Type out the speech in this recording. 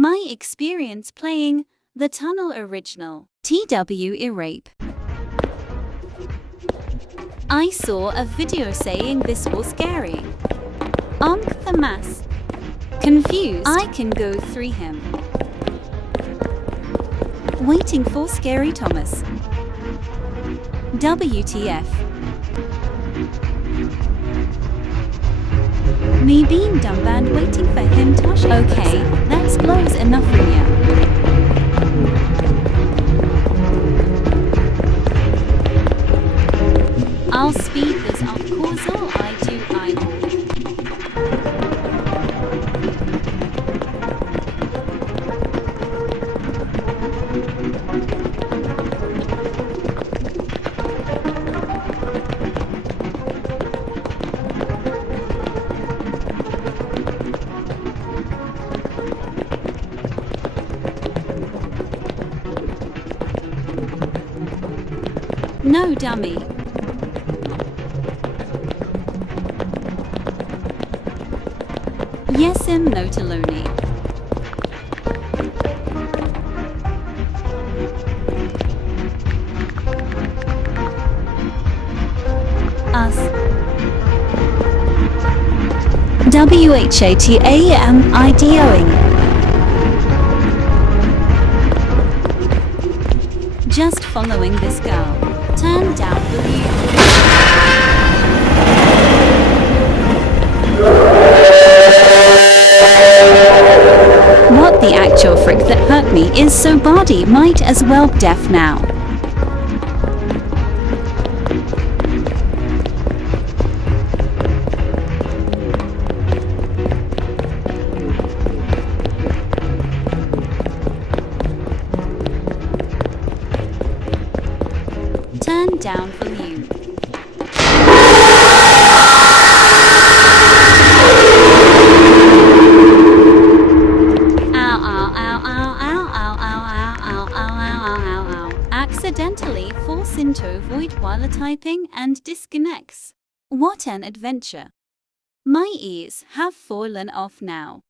My experience playing The Tunnel Original, TW Irape. I saw a video saying this was scary. Ankh the mass. Confused. I can go through him. Waiting for Scary Thomas. WTF. Me being dumb and waiting for him to touch. Okay, that's close enough for you. I'll speed this up cause all I do I hold. No dummy. Yes, no Taloni. Us. WHATAMIDOing. Just following this girl. Turn down the view. What the actual frick that hurt me is so body might as well deaf now. Turn down for you. Accidentally falls into void while typing and disconnects. What an adventure. My ears have fallen off now.